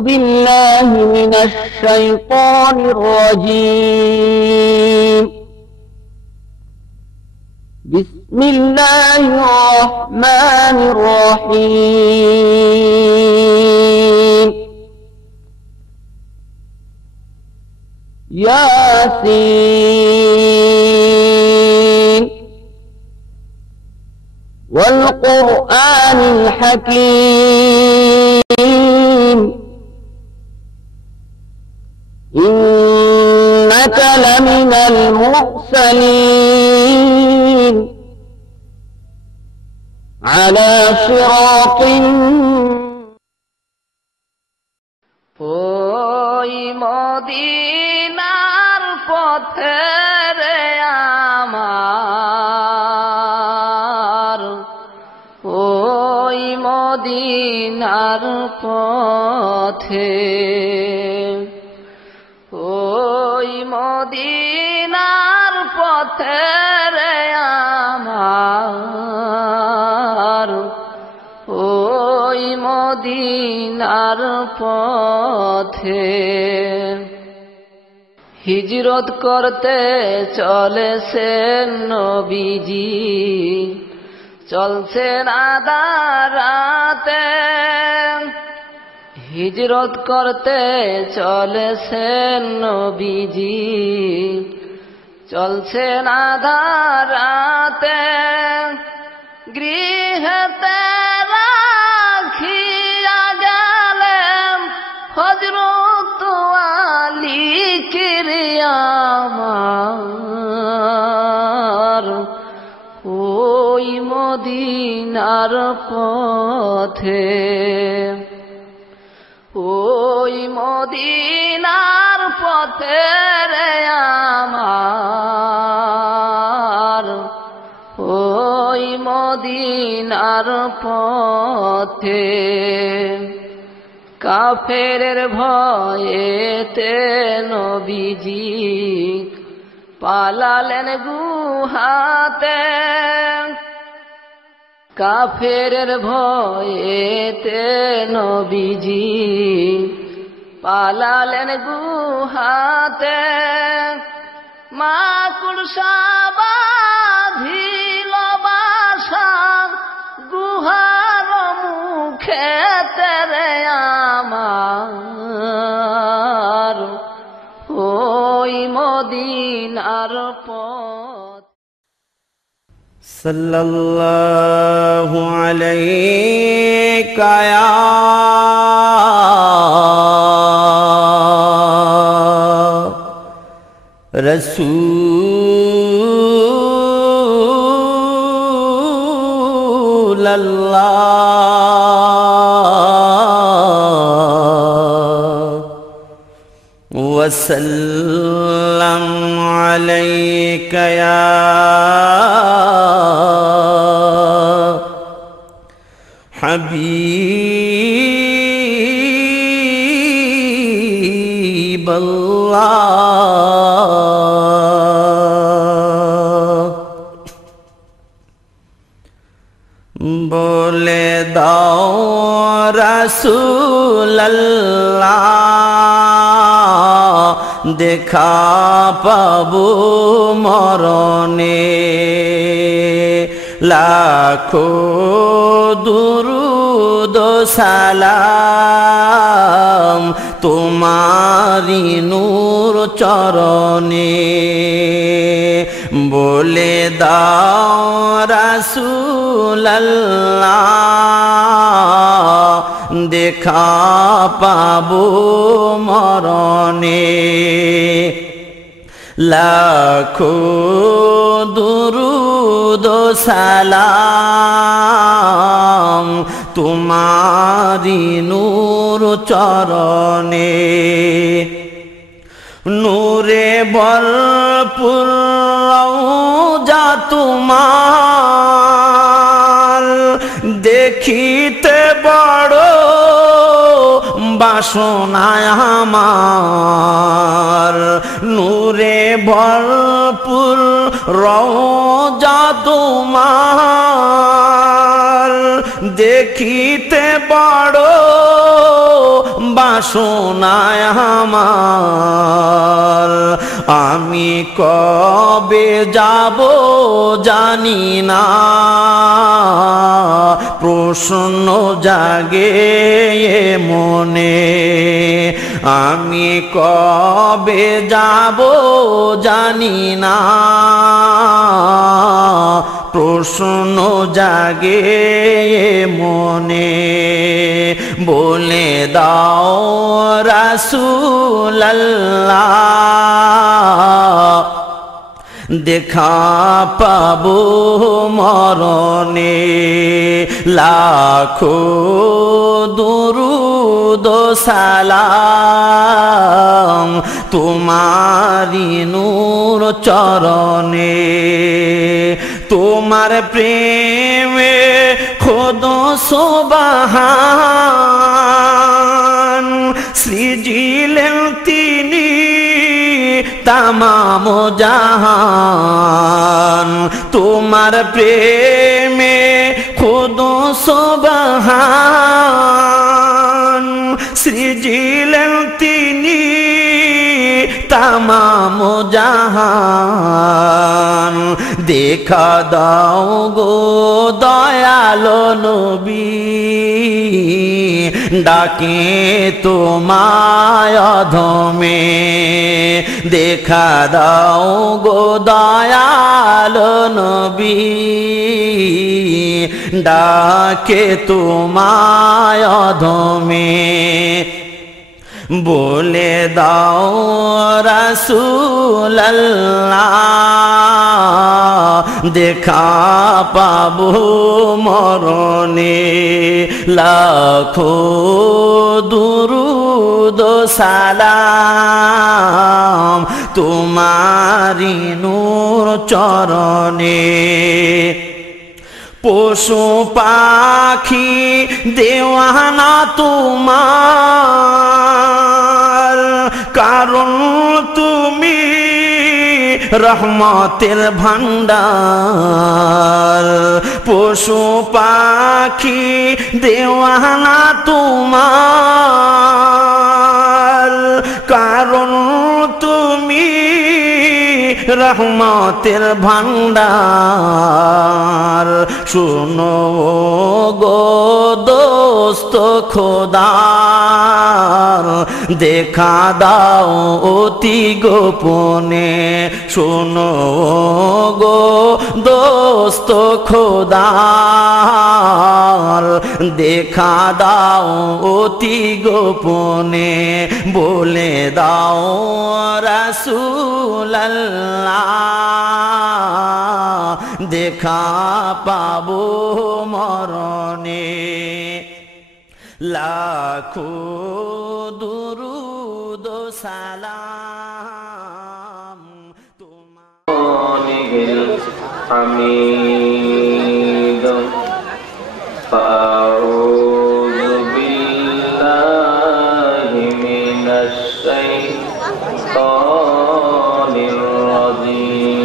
بالله من الشيطان الرجيم. بسم الله الرحمن الرحيم. ياسين والقرآن الحكيم إنك لمن المرسلين على صراط ওই মদিনার পথে রে আমার, ওই মদিনার পথে, ওই মদিনার পথে রে আমার, ওই মদিনার পথে হিজরত করতে চলেছেন নবীজি, চলছেন আদারাতে। হিজরত করতে চলেছেন নবীজি, চলছেন আদারাতে। গৃহেতে রাখিয়া গেলেন হযরত আলী আমার, ওই মদিনার পথে, ওই মদিনার পথে রে আমার, ওই মদিনার পথে। কাফেরের ভয়েতে নবীজি পালালেন গুহাতে, কাফেরের ভয়েতে নবীজি পালালেন গুহাতে। মাকুড় বাঁধিল বাসা গুহার মুখেতে রে আমার, ওই মদিনার পথ। সাল্লাল্লাহু আলাইকা ইয়া রাসূলাল্লাহ ওয়া সাল্লাম আলাইকা ইয়া হাবিবাল্লাহ। বলে দাও রাসূলাল্লাহ, দেখা পাবো মরণে। লাখো দুরুদ সালাম তোমারি নূর চরণে। বলে দাও রাসূলাল্লাহ, দেখা পাবো মরণে। লাখো দুরুদ সালাম তোমারি নূর চরণে। নূরে ভরপুর রওজা তোমার, দেখিতে বড় বাসনায় আমার। নূরে ভরপুর রওজা তোমার, দেখিতে বড় বাসনায় আমার আমি কবে যাব জানি না প্রশ্ন জাগে মনে আমি কবে যাব জানি না প্রশ্ন জাগে মনে বলে দাও রাসূলুল্লাহ দেখা পাবো মরণে লাখো দুরুদ সালাম তোমারি নূর চরণে তোমার প্রেমে খোদ সুবহান সৃজিলেন তিনি তামাম জাহান তোমার প্রেমে খোদ সুবহান সৃজিলেন তিনি তামাম জাহান দেখা দাও গো দয়ালো নবী ডাকে তোমায় অধমে দেখা দাও গো দয়ালো নবী ডাকে তোমায় অধমে বলে দাও রাসূলুল্লাহ দেখা পাবো মরণে লাখো দুরুদ সালাম তোমারি নূর চরণে পশু পাখি দেওয়ানা তোমার কারণ তুমি রহমতের ভান্ডার পশু পাখি দেওয়ানা তোমার কারণ তুমি রহমতের ভান্ডার শুনো গো দোস্ত খোদার দেখা দাও অতি গোপনে শুনো গো দোস্ত খোদার দেখা দাও অতি গোপনে বলে দাও রাসূলুল্লাহ দেখা পাবো মরণে লাখো দুরুদ সালাম তোমার হামিদ আউযু বিল্লাহি মিনাশ শাইতানির রাজীম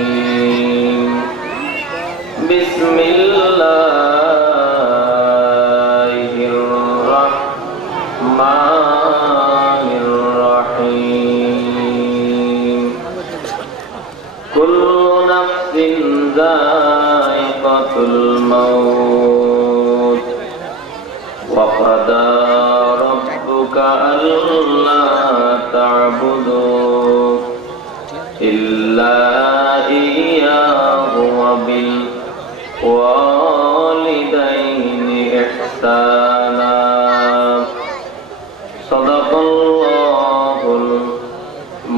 বিসমিল্লাহির রাহমানির রহিম কুল্লু নাফসিন যায়িকাতুল মাউত ওয়া কাদা রাব্বুকা আল্লা তা'বুদু ইল্লা ইয়্যাহু ওয়া বিল ওয়ালিদাইনি ইহসানা সাদাকাল্লাহুল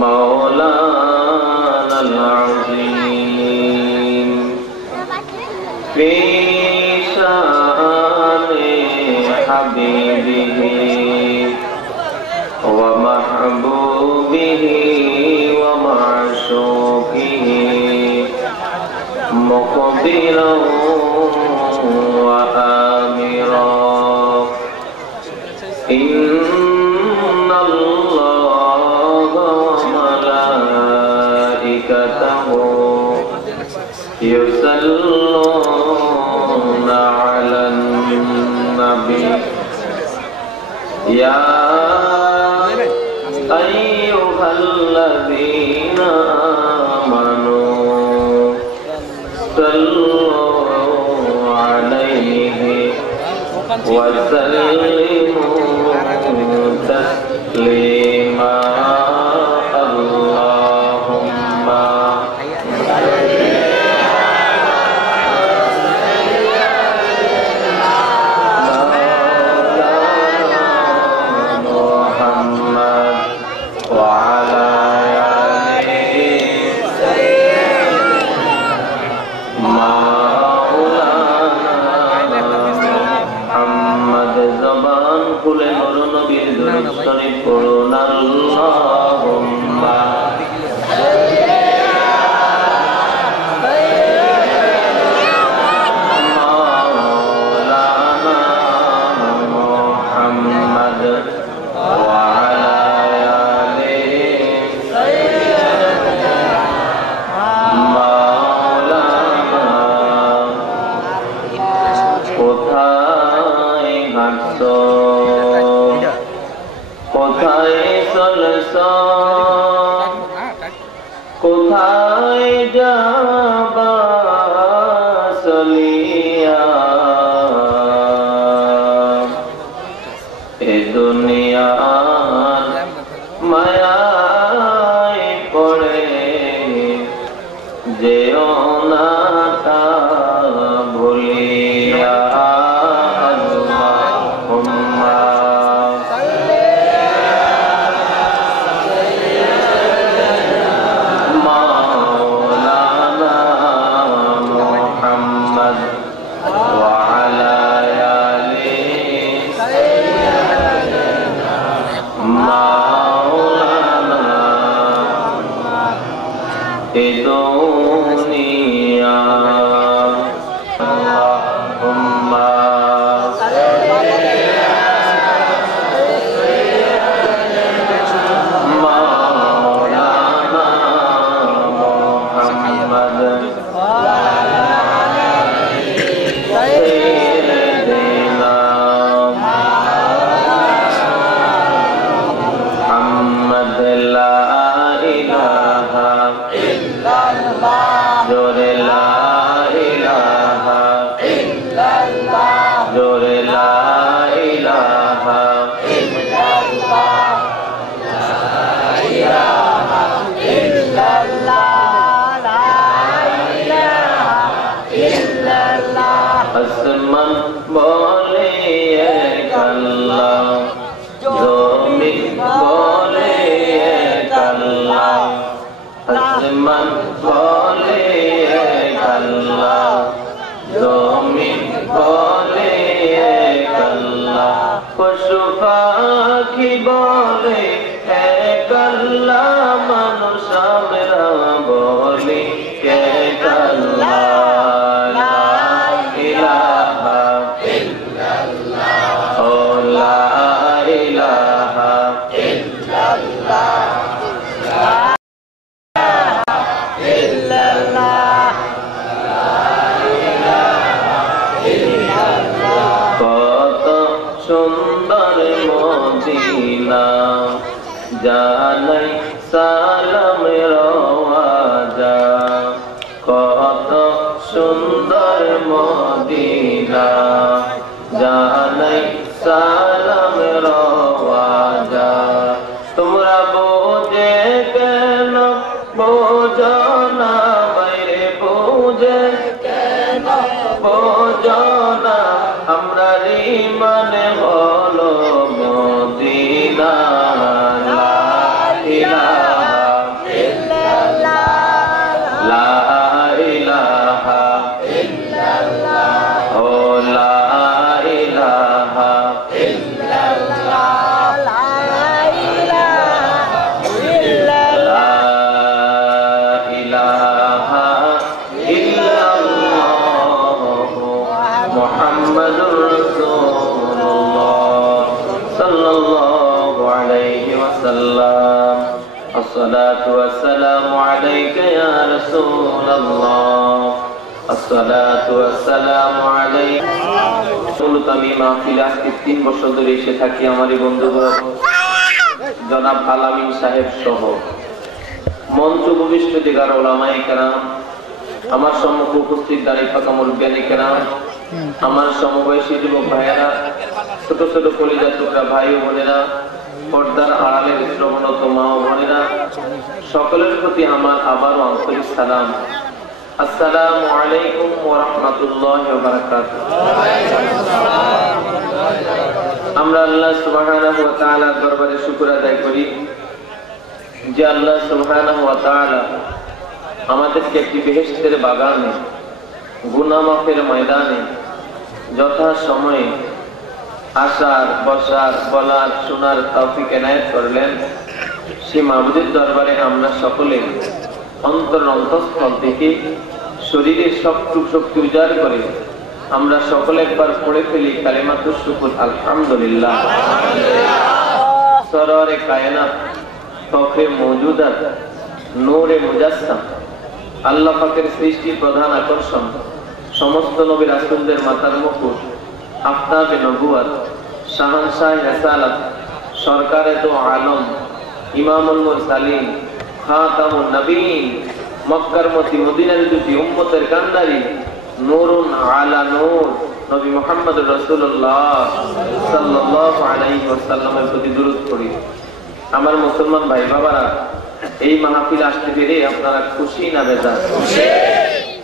মাওলানাল আযীম ফি শানি হাবিবিহি ওয়া মাহবুবিহি ওয়া মা'শুকিহি মুকবিলা ওয়া আমিরা ইন্নাল্লাহা মালাইকাতাহু yusalluna 'alan nabi ya পড়ুন আল্লাহুম্মা কোথায় যাবা চলিয়া এ দুনিয়ার মায়ায় পড়ে যেও না তা ভুলিয়া আল্লাহুম্মা আসমান বলে এক আল্লাহ, জমিন বলে এক আল্লাহ। আসমান বলে এক আল্লাহ, জমিন বলে এক আল্লাহ। পশু পাখি বলে এক আল্লাহ, মানুষ আমরা বলি এক আল্লাহ। জানাই সালামের আওয়াজা, কত সুন্দর মদিনা। জানাই সালামের আওয়াজা, তোমরা বোঝে কেন বোঝো না, বাইরে বোঝে কেন বোঝো না। আমরা ইমানে হলো মদিনা। الصلاة والسلام عليك يا رسول الله، الصلاة والسلام عليك। আমি মাহফিল আজকে 3 বছর ধরে এসে থাকি। আমার বন্ধু জনাব আলামিন সাহেব সহ মঞ্চ ভূমিষ্ঠ দিগার ওলামায়ে কেরাম, আমার সম্মুখে উপস্থিত দাঁড়িয়ে থাকা মুরব্বিয়ানে কেরাম, আমার সমবয়সী যুবক ভাইয়েরা, ছোট ছোট কলিজার টুকরা ভাই ও বোনেরা, পর্দার আড়ালের শ্রবণত মা ও বোনেরা, সকলের প্রতি আমার আবারও আন্তরিক সালাম। আসসালামু আলাইকুম ওয়া রাহমাতুল্লাহি ওয়া বারাকাতুহু। আমরা আল্লাহ সুবহানাহু ওয়া তাআলার দরবারে শুকর আদায় করি যে আল্লাহ সুবহানাহু ওয়া তাআলা আমাদেরকে একটি বেহেশতের বাগানে, গুনাহ মাফের ময়দানে যথা সময়ে আসার, বসার, বলার, শোনার তৌফিক এনায়েত করলেন। সে মাবুদের দরবারে আমরা সকলে অন্তঃস্থল থেকে শরীরের সবটুকু শক্তি উজাড় করে আমরা সকলে একবার পড়ে ফেলি কালিমাতুশ শুকর, আলহামদুলিল্লাহ। সরওয়ারে কায়নাত, ফখরে মওজুদাত, নূরে মুজাসসাম, আল্লাহ পাকের সৃষ্টির প্রধান আকর্ষণ, সমস্ত নবী রাসূলদের মাথার মুকুট, আফতাবে নবুয়ত, শাহানশাহ রিসালাত, সরকারে দো আলম, ইমামুল মুরসালিন, খাতামুন নবীন, মক্কার মতি মদিনার দুটি উম্মতের কান্ডারি, নূরুন আলা নূর, নবী মুহাম্মদুর রাসূলুল্লাহ সাল্লাল্লাহু আলাইহি ওয়াসাল্লামের প্রতি দরুদ পড়ি। আমার মুসলমান ভাই বাবারা, এই মাহফিল আসতে পেরে আপনারা খুশি না বেজার?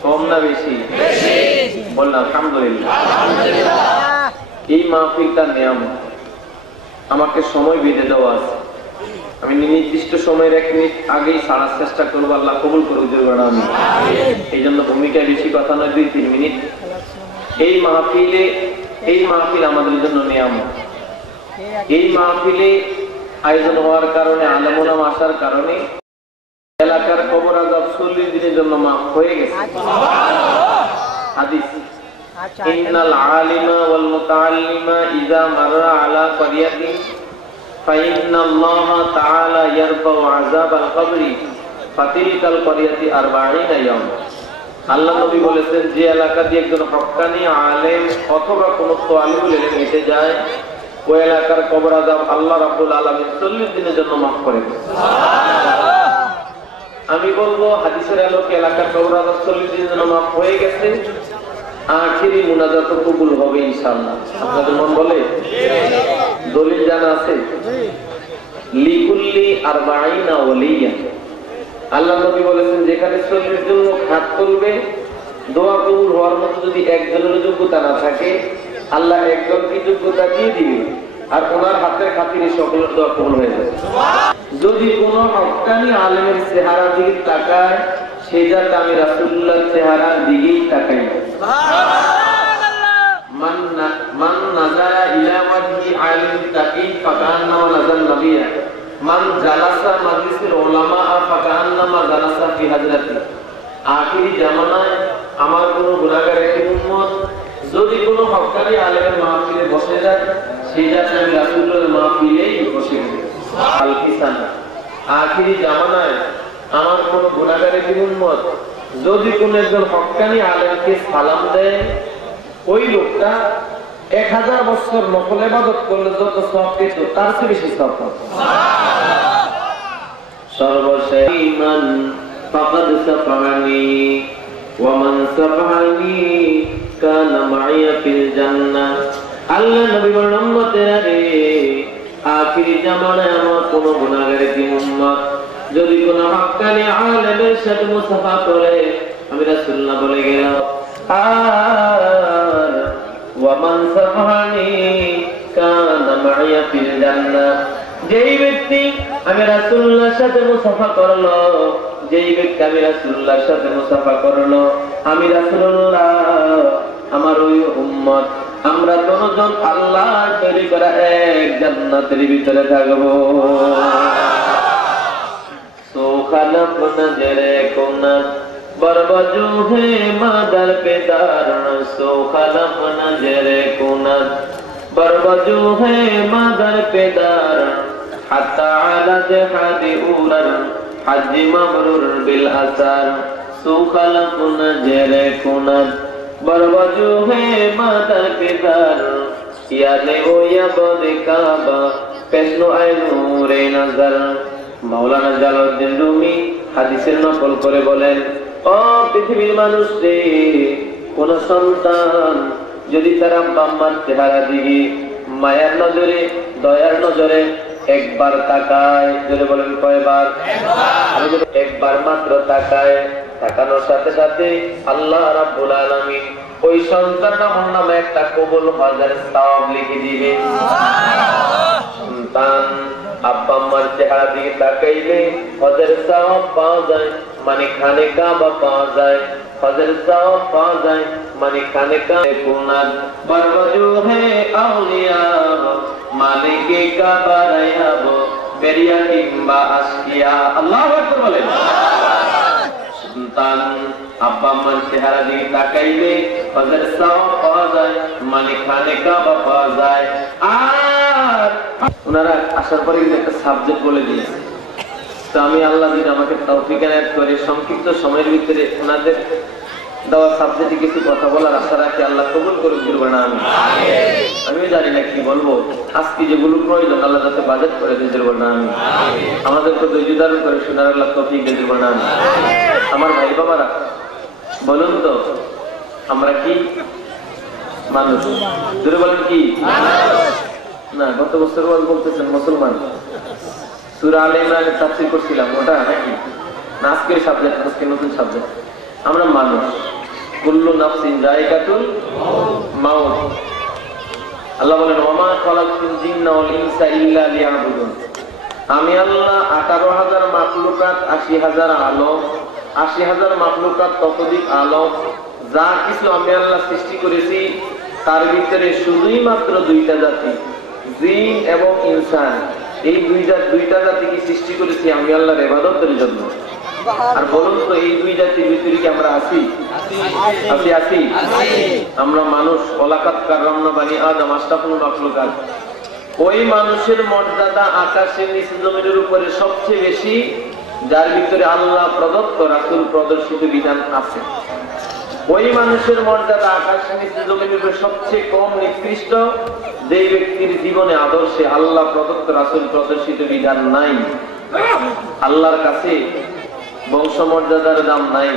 কম না বেশি? বললাম আলহামদুলিল্লাহ। এই মাহফিলটার নিয়ম, আমাকে সময় বেঁধে দেওয়া আছে। আমি নির্দিষ্ট সময়ের 1 মিনিট আগেই ছাড়ার চেষ্টা করবো, আল্লাহ কবুল করে দেবেন। আমি এই জন্য ভূমিকায় বেশি কথা নয়, 2-3 মিনিট। এই মাহফিল আমাদের জন্য নিয়ম। এই মাহফিলে আয়োজন হওয়ার কারণে, আলেম ওলামা আসার কারণে এলাকার কবর আযাব 40 দিনের জন্য মাফ হয়ে গেছে। হাদিস, ইন্নাল আলিমা ওয়াল মুতাআল্লিমা ইযা মাররা আলা ক্বরিয়াতিন ফাইন্নাল্লাহা তাআলা ইয়ারফাউ আযাবাল কবরি ফাতিলকাল ক্বরিয়াতি 40 ইয়াওম। আল্লাহ নবী বলেছেন, যে এলাকা দিয়ে একজন হক্কানি আলেম অথবা কোন তালিবুল ইলম হেঁটে যায়, ওই এলাকার কবর আযাব আল্লাহ রাব্বুল আলামিন 40 দিনের জন্য মাফ করে দেন। আমি বলবো, হাদিসের আলোকে এলাকার কবর আযাব 40 দিনের জন্য মাফ হয়ে গেছে। আখিরি মুনাজাত কবুল হবে ইনশাআল্লাহ। আপনাদের মন বলে? দলিল জানা আছে? লিকুল্লি 40 ওয়ালিয়া। আল্লাহ নবী বলেছেন, যেখানে 40 জন লোক হাত তুলবে, দোয়া কবুল হওয়ার মতো যদি একজনের যোগ্যতা না থাকে, আল্লাহ একজনকে যোগ্যতা দিয়ে দিবে, আর ওনার হাতের খাতিরে সকলের দোয়া কবুল হয়ে যাবে। যদি কোন হক্কানি আলেমের চেহারার দিকে তাকায়, সে যাতে আমি রাসূলুল্লাহর চেহারার দিকেই তাকাই। মান নাজারা ইলা ওয়াজহি আলিম তাকি ফাকান্নামা নাজাল নবিয়া, মান জালাসা মাজলিসিল উলামা ফাকান্নামা জালাসা ফি হাজরাতি। আখিরি জামানায় আমার কোন গুনাহগার একটি উম্মত যদি কোনো হক্কানি আলেমের মাহফিলে বসে যায়, সেই যাতে আমি রাসূলুল্লাহর মাহফিলেই বসে গেছি। আল-কিসানা, আখিরি জামানায় আমার কোন গুনাহগার একটি উম্মত যদি কোন একজন হক্কানি আলেমকে সালাম দেয়, ওই লোকটা 1000 বছর নফল ইবাদত করলে যত সওয়াব পেত, তার চেয়ে বেশি সওয়াব পাবে। সর্বশাইমান ফাকাদ সাফানি ওয়া মান সাফানি কানা মাইয়া ফিল জান্নাহ। আল্লাহ নবী বলেন, উম্মতেরা রে, আখিরি জামানায় আমার কোন গুনাহগার কি উম্মত যদি কোন হক্কানি আলেমের সাথে মুসাফা করে, আমি রাসূলুল্লাহ বলে গেলাম, আর ওয়া মান সাফানি কানা মাইয়া ফিল জান্নাহ। যেই ব্যক্তি আমি রাসূলুল্লাহর সাথে মুসাফা করলো, যেই ব্যক্তি আমি রাসূলুল্লাহর সাথে মুসাফা করলো, আমি রাসূলুল্লাহ আমার ওই উম্মত, আমরা দুজন আল্লাহর তৈরি করা এক জান্নাতের ভিতরে থাকবো। সোখালাপ নজরে কোনাত বরবাজু হে মাদার পেদার, সোখালাপ নজরে কোনাত বরবাজু হে মাদার পেদার, হাত্তা আলা জাহাদি উরার হাজি মাবরুর বিল আসার। সোখালাপ নজরে কোনাত বরবাজু হে মাদার পেদার, ইয়ালে ও ইয়াবদে কাবা পেশনো আয় নূরে নজর। মাওলানা জালালউদ্দিন রুমি হাদিসের নকল করে বলেন, ও পৃথিবীর মানুষ রে, কোন সন্তান যদি তার আব্বা আম্মার চেহারা দিকে মায়ার নজরে, দয়ার নজরে একবার তাকায়, যদি বলেন কয়বার? একবার মাত্র তাকায়, তাকানোর সাথে সাথে আল্লাহ রাব্বুল আলামিন ওই সন্তানের নামে একটা কবুল হজের সওয়াব লিখে দিবেন। সন্তান আব্বা আম্মার চেহারা দিকে তাকাইলে হজের সওয়াব পাওয়া যায়, মানে খানে কাবা পাওয়া যায়। হজের সওয়াব পাওয়া যায়, মানে খানে কাবা। কুনাত বরবাজু হে আউলিয়া মানে কে কাবারায়াব বেরিয়া কিংবা আশকিয়া। আল্লাহু আকবার বলেন। সন্তান আব্বা আম্মার চেহারা দিকে তাকাইলে ওদের সওয়াব পাওয়া যায়, মানে খানে কাবা পাওয়া যায়। আর ওনারা আসার পরে কিন্তু একটা সাবজেক্ট বলে দিয়েছে, তো আমি আল্লাহ যদি আমাকে তৌফিক এনায়েত করে সংক্ষিপ্ত সময়ের ভিতরে ওনাদের দেওয়া সাবজেক্টে কিছু কথা বলার আশা রাখি, আল্লাহ কবুল করে দিবেন। আমিও জানি না কি বলবো, আজকে যেগুলো প্রয়োজন আল্লাহ যাতে বাজেট করে দিয়ে দেবেন না, আমি আমাদেরকে ধৈর্য ধারণ করে শোনার আল্লাহ তৌফিক দিয়ে দেবেন না। আমার ভাই বাবারা বলুন তো, আমরা কি মানুষ? ধরে বলেন কি না? গত বছর বলতেছেন মুসলমান, সূরা আলে ইমরানের তাফসীর করছিলাম, ওটা নাকি না আজকের সাবজেক্ট? আজকে নতুন সাবজেক্ট। আমরা মানুষ, কুল্লু নাফসিন যায়কাতুল মাউত। আল্লাহ বলেন ওয়া মা খালাকতুল জিন্না ওয়াল ইনসা ইল্লা লিয়াবুদুন। আমি আল্লাহ 18,000 মাখলুকাত, 80,000 আলম, 80,000 মাখলুকাত ততোধিক আলম, যা কিছু আমি আল্লাহ সৃষ্টি করেছি তার ভিতরে শুধুই মাত্র দুইটা জাতি, জিন এবং ইনসান। এই দুইটা জাতিকে সৃষ্টি করেছি আমি আল্লাহর ইবাদতের জন্য। আর বলুন তো, এই দুই জাতির ভিতরে কি আমরা আছি? আছি। আমরা মানুষ। ওয়ালাকাদ কাররামনা বানি আদম আশরাফুল মাখলুকাত। ওই মানুষের মর্যাদা আকাশের নিচে জমিনের উপরে সবচেয়ে বেশি, যার ভিতরে আল্লাহ প্রদত্ত রাসূল প্রদর্শিত বিধান আছে। ওই মানুষের মর্যাদা আকাশের নিচে জমিনের উপরে সবচেয়ে কম, নিকৃষ্ট, যে ব্যক্তির জীবনে আদর্শে আল্লাহ প্রদত্ত রাসূল প্রদর্শিত বিধান নাই। আল্লাহর কাছে বংশমর্যাদার দাম নাই,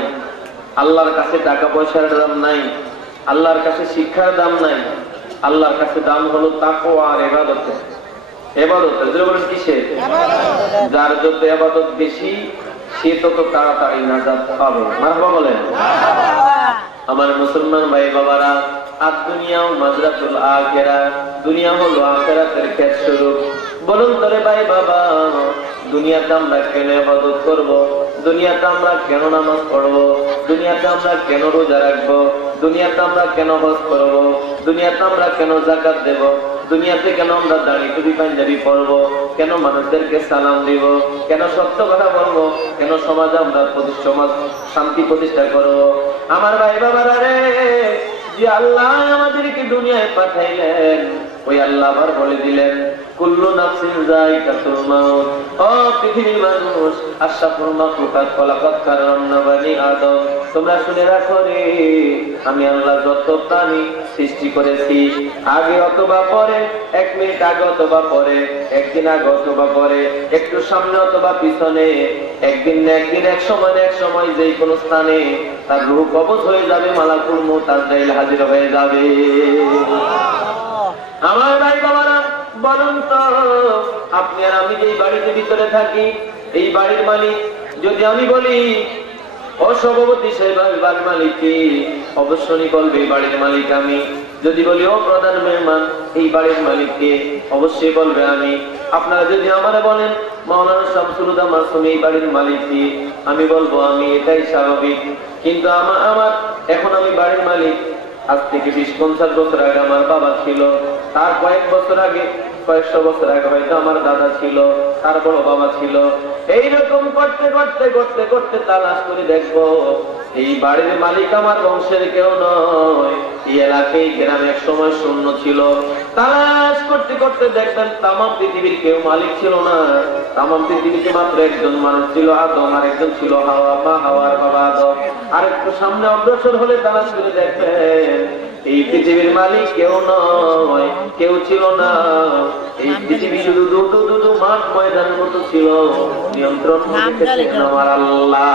আল্লাহর কাছে টাকা পয়সার দাম নাই, আল্লাহর কাছে শিক্ষার দাম নাই, আল্লাহর কাছে দাম হলো তাকওয়া আর ইবাদতের। ইবাদতের যে বলেন কিসের? যার যত ইবাদত বেশি সে তত তাড়াতাড়ি নাজাত পাবে। মারহাবা বলেন। আমার মুসলমান ভাই বাবারা, আর দুনিয়াও মাজরাতুল আখিরা, দুনিয়া হলো আখিরাতের ক্ষেত স্বরূপ। বলুন তোরে ভাই বাবা, দুনিয়াতে আমরা কেন ইবাদত করব? দুনিয়াতে আমরা কেন নামাজ পড়ব? দুনিয়াতে আমরা কেন রোজা রাখবো? দুনিয়াতে আমরা কেন হজ করব? দুনিয়াতে আমরা কেন যাকাত দেব? দুনিয়াতে কেন আমরা দাড়ি টুপি পাঞ্জাবি পরবো? কেন মানুষদেরকে সালাম দিব? কেন সত্য কথা বলবো? কেন সমাজে আমরা সমাজ শান্তি প্রতিষ্ঠা করব? আমার ভাই বাবারা রে, যে আল্লাহ আমাদেরকে দুনিয়ায় পাঠাইলেন, ওই আল্লাহ আবার বলে দিলেন কুল্লু নাফসিন যায়কাতুল মাউত। ও পৃথিবীর মানুষ, আশরাফুল মাখলুকাত ওয়ালাকাদ কাররামনা বানি আদম, তোমরা শুনে রাখো রে, আমি আল্লাহ যত প্রাণী সৃষ্টি করেছি, আগে অথবা পরে, 1 মিনিট আগে অথবা পরে, একদিন আগে অথবা পরে, একটু সামনে অথবা পিছনে, একদিন না একদিন, এক সময় না এক সময়, যে কোনো স্থানে তার রূহ কবজ হয়ে যাবে, মালাকুল মউত আজরাইল হাজির হয়ে যাবে। আমার ভাই বাবারা বলুন তো, আপনি আর আমি যে বাড়িতে ভিতরে থাকি, এই বাড়ির মালিক যদি আমি বলি ও সভাপতি সাহেব আমি বাড়ির মালিক কি, অবশ্যই বলবে বাড়ির মালিক আমি। যদি বলি ও প্রধান মেহমান, এই বাড়ির মালিক কে, অবশ্যই বলবে আমি। আপনারা যদি আমারে বলেন মাওলানা শামসুল হুদা মাসুম এই বাড়ির মালিক কি, আমি বলবো আমি, এটাই স্বাভাবিক। কিন্তু আমার এখন আমি বাড়ির মালিক। আজ থেকে 20-50 বছর আগে আমার বাবা ছিল, তার কয়েক বছর আগে, কয়েকশো বছর আগে হয়তো আমার দাদা ছিল, তার বড় বাবা ছিল। এইরকম করতে করতে করতে করতে তালাশ করে দেখবো এই বাড়ির মালিক আমার বংশের কেউ নয়। এই এলাকায় গ্রামে এক সময় শূন্য ছিল, তালাশ করতে করতে দেখবেন তামাম পৃথিবীর কেউ মালিক ছিল না। তামাম পৃথিবীতে মাত্র একজন মানুষ ছিল, আদম, আর একজন ছিল হাওয়া, মা হাওয়ার বাবা আদম। আর একটু সামনে অগ্রসর হলে তালাশ করে দেখবেন এই পৃথিবীর মালিক কেউ নয়, কেউ ছিল না। এই পৃথিবী শুধু দুটো মাঠ ময়দানের মতো ছিল, নিয়ন্ত্রণ করতেছেন আমার আল্লাহ।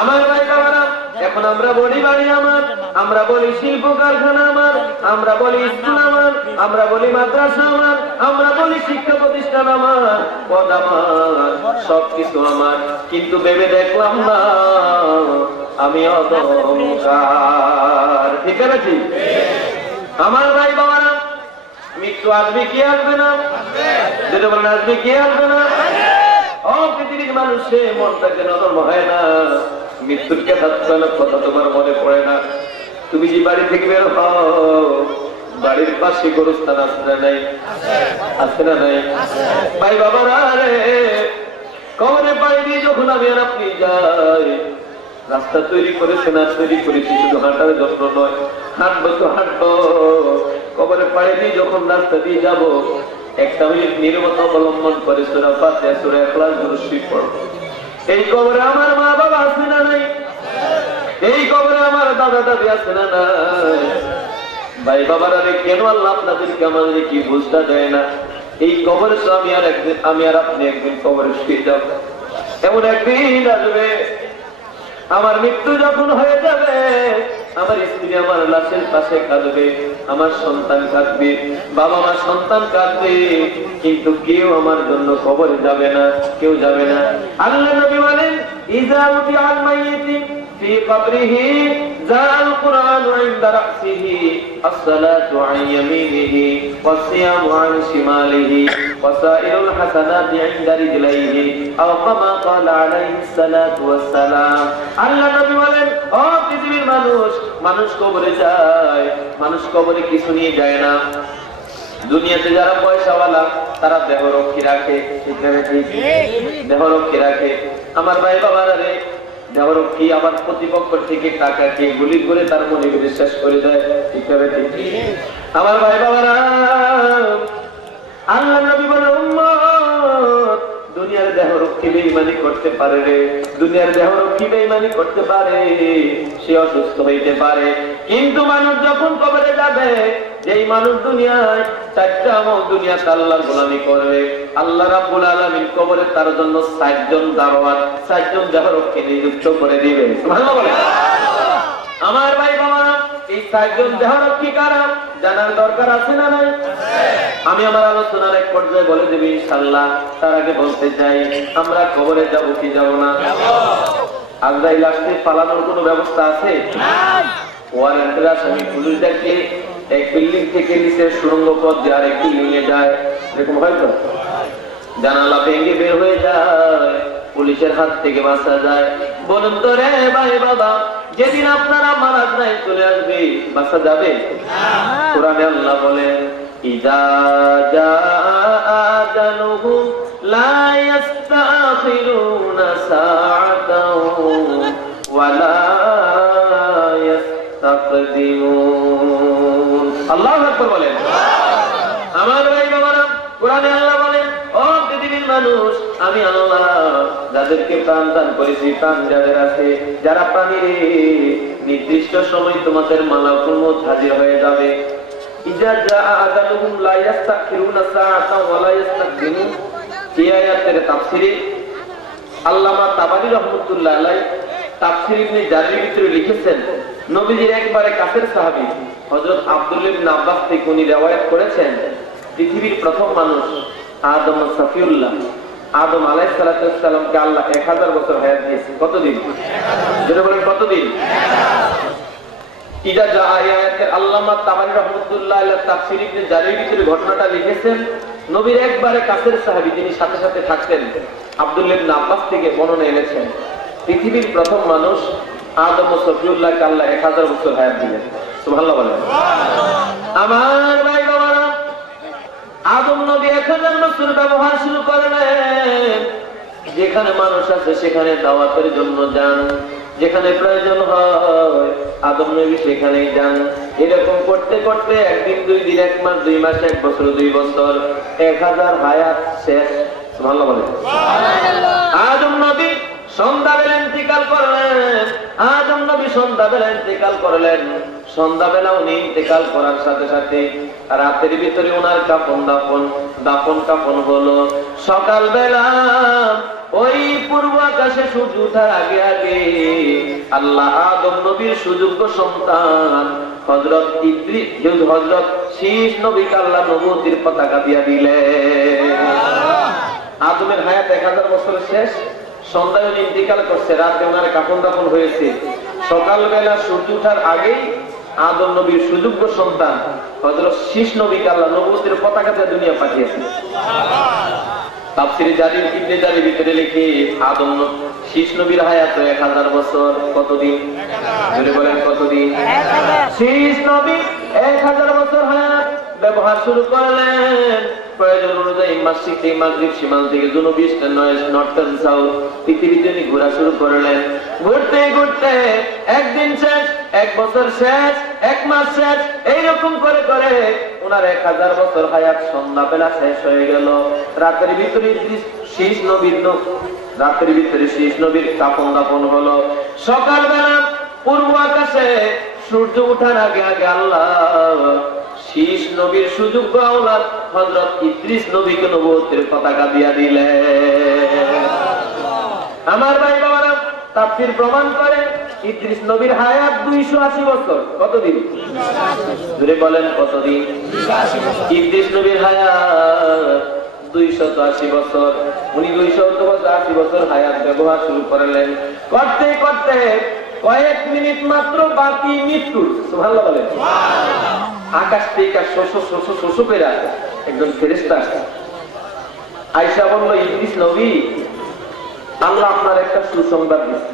আমার ভাই বাবারা, এখন আমরা বলি বাড়ি আমার, আমরা বলি শিল্প কারখানা আমার, আমরা বলি স্কুল আমার, আমরা বলি মাদ্রাসা আমার, আমরা বলি শিক্ষা প্রতিষ্ঠান আমার, পদ আমার, সবকিছু আমার। কিন্তু ভেবে দেখলাম না আমি অহংকার। ঠিক আছে আমার ভাই বাবারা, মৃত্যু আসবে কি আসবে না? যেটা বলেন আসবে কি আসবে না? ও পৃথিবীর মানুষে মনটাকে নরম হয় না, মৃত্যুর কথা তোমার মনে পড়ে না। তুমি যে বাড়ি থেকে বের হও, বাড়ির পাশে গোরস্থান আছে না নাই? আছে না নাই? ভাই বাবারা রে, কবরে পাড়ি দিয়ে যখন আমি আর আপনি যাই, রাস্তা তৈরি করেছে না তৈরি করেছি, শুধু হাঁটার যত্ন নয়, হাঁটবো তো হাঁটবো। কবরে পাড়ি দিয়ে যখন রাস্তা দিয়ে যাব, একটা মিনিট নীরবতা অবলম্বন করে সূরা ফাতিহা, সূরা ইখলাস, দুরূদ শরীফ পড়ব। এই কবরে আমার মা বাবা আছে না নাই? এই কবরে আমার দাদা দাদি আছে না নাই? ভাই বাবারা রে, কেন আল্লাহ আপনাদেরকে আমাদের কি বুঝটা দেয় না? এই কবরে তো আমি আর আপনি একদিন কবরে শুয়ে যাব। এমন একদিন আসবে, আমার মৃত্যু যখন হয়ে যাবে, আমার স্ত্রী আমার লাশের পাশে কাঁদবে, আমার সন্তান কাঁদবে, বাবা মা সন্তান কাঁদবে, কিন্তু কেউ আমার জন্য কবরে যাবে না, কেউ যাবে না। আল্লাহ নবী বলেন, ইযা উদিআল মাইয়িত ফি কবরিহি জাআল কুরআনু ইনদা রাসিহি, as-সালাতু আন ইয়ামিনিহি ওয়াস-সিয়ামু আন শিমালিহি ওয়াসাইরুল হাসানাতি ইনদা রিজলাইহি আও কামা ক্বালা আলাইহিস সালাতু ওয়াস-সালাম। আল্লাহ নবী বলেন, ও পৃথিবীর মানুষ, মানুষ কবরে যায়, মানুষ কবরে কিছু নিয়ে যায় না। দুনিয়াতে যারা পয়সাওয়ালা তারা দেহরক্ষী রাখে, দেহরক্ষী রাখে। আমার ভাই বাবারা রে, দেহরক্ষী আবার প্রতিপক্ষ থেকে টাকা খেয়ে গুলি করে তার মনে বিশ্বাস করে দেয়, ঠিক আছে? আমার ভাই বাবারা, আল্লাহ নবী বলেন, উম্মত, দুনিয়ার দেহরক্ষী বেঈমানি করতে পারে রে, দুনিয়ার দেহরক্ষী বেঈমানি করতে পারে, সে অসুস্থ হইতে পারে, কিন্তু মানুষ যখন কবরে যাবে, যেই মানুষ দুনিয়ায় চারটা আমল দুনিয়াতে আল্লাহর গোলামি করবে, আল্লাহ রাব্বুল আলামিন কবরে তার জন্য 60 জন দারোয়ান, 60 জন দেহরক্ষী নিযুক্ত করে দিবেন। সুবহানাল্লাহ বলেন। আমার ভাই বাবারা, এই 60 জন দেহরক্ষী কারা জানার দরকার আছে না নাই? আমি আমার আলোচনার এক পর্যায়ে বলে দেব ইনশাআল্লাহ। তার আগে বলতে চাই, আমরা কবরে যাব কি যাব না? আজরাইল আসতে পালানোর কোনো ব্যবস্থা আছে? ওয়ারেন্টের আসামি পুলিশ দেখে এক বিল্ডিং থেকে নিচে সুড়ঙ্গ পথ দিয়ে আরেক বিল্ডিং এ যায়, এরকম হয়তো জানালা ভেঙে বের হয়ে যায়, পুলিশের হাত থেকে বাঁচা যায়। বলুন তো রে ভাই বাবা, যেদিন আপনারা মারা যায় চলে আসবে, বাঁচা যাবে? কোরআনে আল্লাহ বলেন, ইযা জাআ আজালুহুম লা ইস্তাখিরুনা সাআতাও ওয়া লা ইস্তাকদিমুন। আল্লাহু আকবার বলেন। আমার ভাই বাবারা, কোরআনে আল্লাহ বলেন, ও পৃথিবীর মানুষ, আমি আল্লাহ যাদেরকে প্রাণ দান করেছি, প্রাণ যাদের আছে, যারা প্রাণী রে, নির্দিষ্ট সময় তোমাদের মালাকুল মউত হাজির হয়ে যাবে। ইযা জাআ আজালুহুম লা ইস্তাখিরুনা সাআতাও ওয়া লা ইস্তাকদিমুন। এই আয়াতের তাফসীরে আল্লামা তাবারী রাহমাতুল্লাহ আলাইহি তাফসীর ইবনে জারীর ভিতরে লিখেছেন, নবীজির একবারে কাছের সাহাবী হযরত আব্দুল্লাহ ইবনে আব্বাস থেকে উনি riwayat করেছেন, পৃথিবীর প্রথম মানুষ আদম সফিউল্লাহ, আদম আলাইহিস সালামকে আল্লাহ 1000 বছর হায়াত দিয়েছেন। কতদিন? যেটা বলেন কতদিন? ইজা যা আয়াতে আল্লামা তাবারী রাহমাতুল্লাহ আলাইহি তাফসীর ইবনে জারীর ভিতরে ঘটনাটা লিখেছেন, নবীর একবারে কাছের সাহাবী যিনি সাথে সাথে থাকতেন, আব্দুল্লাহ ইবনে আব্বাস থেকে বর্ণনা এনেছেন, পৃথিবীর প্রথম মানুষ আদম সফিউল্লাহকে আল্লাহ 1000 বছর হায়াত দিলেন। সুবহানাল্লাহ বলেন। আমার ভাই বাবারা, আদম নবী 1000 বছর ব্যবহার শুরু করলেন। যেখানে মানুষ আছে সেখানে দাওয়াতের জন্য যান, যেখানে প্রয়োজন হয় আদম নবী সেখানেই যান। এরকম করতে করতে একদিন, 2 দিন, 1 মাস, 2 মাস, 1 বছর, 2 বছর, 1000 হায়াত শেষ। সুবহানাল্লাহ বলেন। আদম নবী সন্ধ্যাবেলা ইন্তেকাল করলেন। আদম নবী সন্ধ্যাবেলা ইন্তেকাল করলেন। সন্ধ্যাবেলা উনি ইন্তেকাল করার সাথে সাথে রাতের ভিতরে ওনার দাফন কাফন হলো। সকালবেলা ওই পূর্ব আকাশে সূর্য ওঠার আগে আগে আল্লাহ আদম নবীর সুযোগ্য সন্তান হযরত ইদ্রিস, হযরত শীষ নবীকে আল্লাহ নবুয়তির পতাকা দিয়া দিলেন। আদমের হায়াত 1000 বছর শেষ। সন্ধ্যায় উনি ইন্তেকাল করছে, রাতে ওনার কাফন দাফন হয়েছে। সকালবেলা সূর্য ওঠার আগেই আদম নবীর সুযোগ্য সন্তান হযরত শীষ নবীকে আল্লাহ নবুয়তির পতাকাতে দুনিয়া পাঠিয়েছে। তাফসীরে জারীর ইবনে জারীর ভিতরে লিখে, আদম শীষ নবীর হায়াত 1000 বছর। কতদিন? বলেন কতদিন? শীষ নবী 1000 বছর হায়াত ব্যবহার শুরু করলেন। প্রয়োজন অনুযায়ী মাসিক থেকে মাগরিব সীমান্ত থেকে জুনুব ইস্টার্ন নর্থার্ন সাউথ পৃথিবীতে ঘোরা শুরু করলেন। ঘুরতে ঘুরতে একদিন শেষ, 1 বছর শেষ, 1 মাস শেষ, এইরকম করে করে ওনার 1000 বছর হায়াত সন্ধ্যাবেলা শেষ হয়ে গেল। রাতের ভিতরে শেষ নবীর কাফন দাফন হলো। সকালবেলা পূর্ব আকাশে সূর্য ওঠার আগে আগে আল্লাহ শীষ নবীর সুযোগ্য আওলাদ হযরত ইদ্রিস নবীকে নবুয়তের পতাকা দিয়া দিলেন। আমার ভাই বাবারা, তাফসীর প্রমাণ করে ইদ্রিস নবীর হায়াত 280 বছর। কতদিন? জোরে বলেন কতদিন? ইদ্রিস নবীর হায়াত 280 বছর। উনি 280 বছর হায়াত ব্যবহার শুরু করলেন। করতে করতে কয়েক মিনিট মাত্র বাকি মৃত্যু। সুবহানাল্লাহ বলেন। আকাশ থেকে শোষো পেরা একজন ফেরেশতা আয়েশা বলল, ইদ্রিস নবী, আল্লাহ আপনার একটা সুসংবাদ দিয়েছে।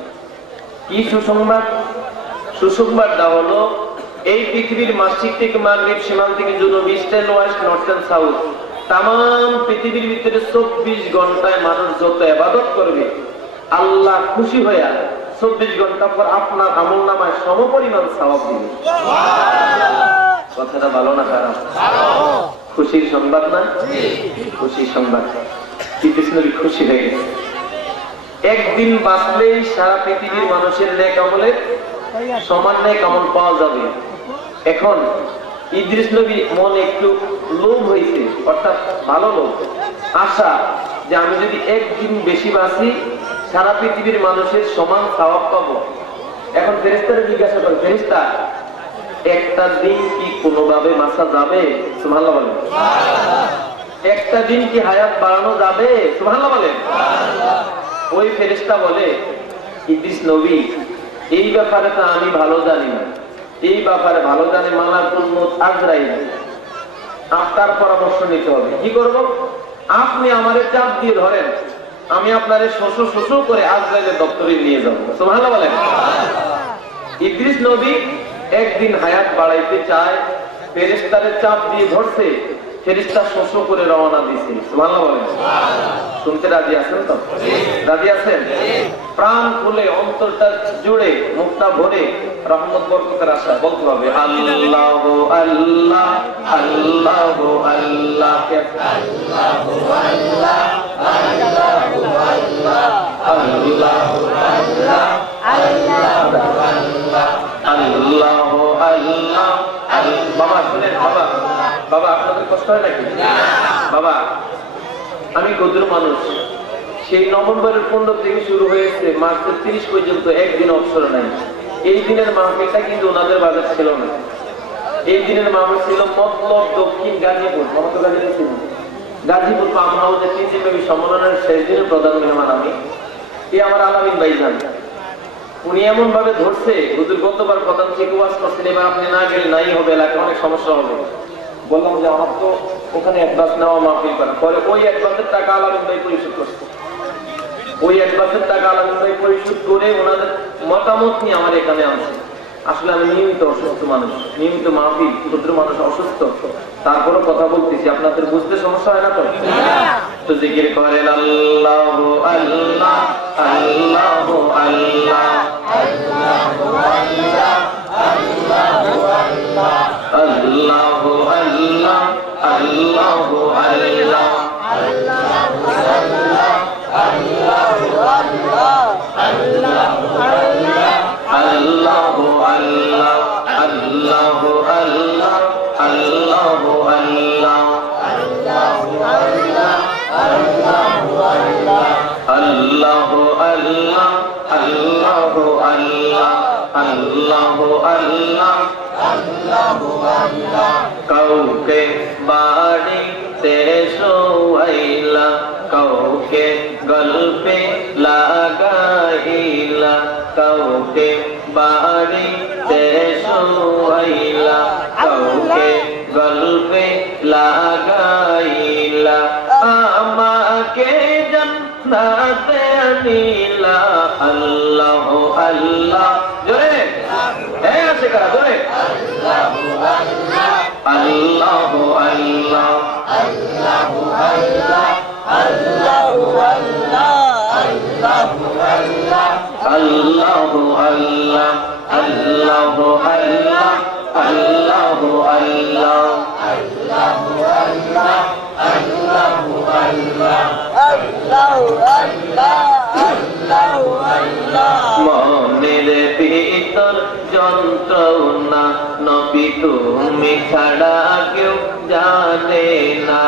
কি সুসংবাদ? সুসংবাদটা হলো এই পৃথিবীর মাসিক থেকে মাগরিব সীমান্ত থেকে জুনুব ইস্টার্ন ওয়েস্ট নর্থার্ন সাউথ তাম পৃথিবীর ভিতরে 24 ঘন্টায় মানুষ যত ইবাদত করবে আল্লাহ খুশি হয়ে 24 ঘন্টা পর আপনার আমলনামায় সমপরিমাণ সওয়াব দিবে। কথাটা ভালো না খারাপ? খুশির সংবাদ না? খুশির সংবাদ। ইদ্রিস নবী খুশি হয়ে গেছে। একদিন বাঁচলেই সারা পৃথিবীর মানুষের নেক আমলের সমান নেক আমল পাওয়া যাবে। এখন ইদ্রিস নবী মনে একটু লোভ হয়েছে, অর্থাৎ ভালো লোভ, আশা যে আমি যদি একদিন বেশি বাঁচি সারা পৃথিবীর মানুষের সমান সওয়াব পাবো। এখন ফেরেশতারা জিজ্ঞাসা করে, ফেরেশতা একটা দিন কি কোনোভাবে বাঁচা যাবে? সুবহানাল্লাহ বলেন। একটা দিন কি হায়াত বাড়ানো যাবে? সুবহানাল্লাহ বলেন। ওই ফেরেশতা বলে, ইদ্রিস নবী, এই ব্যাপারে তো আমি ভালো জানি না, এই ব্যাপারে ভালো জানে মালাকুল মউত আজরাইল। আপনার পরামর্শ নিতে হবে। কি করব? আপনি আমারে চাপ দিয়ে ধরেন, আমি আপনারে শোষো করে আজরাইলের দপ্তরে নিয়ে যাব। সুবহানাল্লাহ বলেন। ইদ্রিস নবী একদিন হায়াত বাড়াইতে চায়, ফেরেশতারে চাপ দিয়ে ধরছে, ফেরেশতা শোষো করে রওনা দিয়েছে। সুবহানাল্লাহ বলেন। শুনতে রাজি আছেন তো? রাজি আছেন? প্রাণ খুলে অন্তরটা জুড়ে মুখটা ভরে রহমত বরকতের আশা বলতে হবে, আল্লাহু আল্লাহ আল্লাহু আল্লাহ আল্লাহু আল্লাহ আল্লাহু আল্লাহ আল্লাহু আল্লাহ আল্লাহু আল্লাহ। বাবা শুনেন, বাবা আপনাদের কষ্ট হয় নাকি? বাবা, আমি ক্ষুদ্র মানুষ, সেই নভেম্বরের 15 থেকে শুরু হয়েছে মার্চের 30 পর্যন্ত একদিন অবসর নাই। এই দিনের মাহফিলটা কিন্তু ওনাদের বাজার ছিল না। এই দিনের মাহফিল ছিল মতলব দক্ষিণ গাজীপুর, গাজীপুর পাম হাউসের টিজিএমবি সম্মেলনের শেষ দিনের প্রধান মেহমান আমি। এই আমার আলামিন ভাইজান, উনি এমন ভাবে ধরছে, হুজুর গতবার প্রধান থেকে ওয়াজ করছেন, এবার আপনি না গেলে নাই হবে, এলাকায় অনেক সমস্যা হবে। বললাম যে আমার তো ওখানে অ্যাডভান্স নেওয়া মাহফিল করা, পরে ওই অ্যাডভান্সের টাকা আলামিন ভাই পরিশোধ করছে। ওই অ্যাডভান্সের টাকা আলামিন ভাই পরিশোধ করে ওনাদের মতামত নিয়ে আমার এখানে আনছে। আসলে আমি নিয়মিত অসুস্থ মানুষ, নিয়মিত মাহফিল, ক্ষুদ্র মানুষ অসুস্থ, তারপরও কথা বলতেছি, আপনাদের বুঝতে সমস্যা হয় না তো? তো জিকির করেন আল্লাহু আল্লাহ আল্লাহু আল্লাহ আল্লাহু আল্লাহ আল্লাহু আল্লাহ আল্লাহু আল্লাহ আল্লাহু আল্লাহ আল্লাহু আল্লাহ আল্লাহু আল্লাহ আল্লাহু আল্লাহ আল্লাহু আল্লাহ আল্লাহু আল্লাহ আল্লাহু আল্লাহ আল্লাহু আল্লাহ আল্লাহু আল্লাহ আল্লাহু আল্লাহ আল্লাহু আল্লাহ আল্লাহু আল্লাহ আল্লাহু আল্লাহ। কাউকে বাড়িতে শোয়াইলা, কাউকে গল্পে লাগাইলা, কাউকে বাড়িতে শোয়াইলা, কাউকে গল্পে লাগাইলা, আমাকে জান্নাতে আনিলা। আল্লাহু আল্লাহ জোরে, হ্যাঁ আছে কারা জোরে, আল্লাহু আল্লাহ আল্লাহ আল্লাহ আল্লাহ আল্লাহ আল্লাহ আল্লাহ আল্লাহ আল্লাহ আল্লাহ আল্লাহ আল্লাহ মনের ভিতর যন্ত্রণা নবী তুমি ছাড়া কেউ জানে না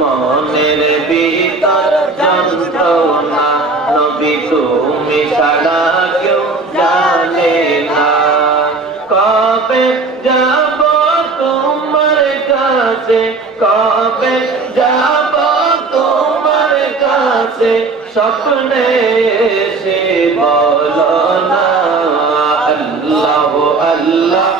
মনের ভিতর যন্ত্রণা নবী তুমি ছাড়া কেউ জানে না কবে যাব তোমার কাছে কবে যাব তোমার কাছে স্বপ্নে এসে বলো না আল্লাহ আল্লাহ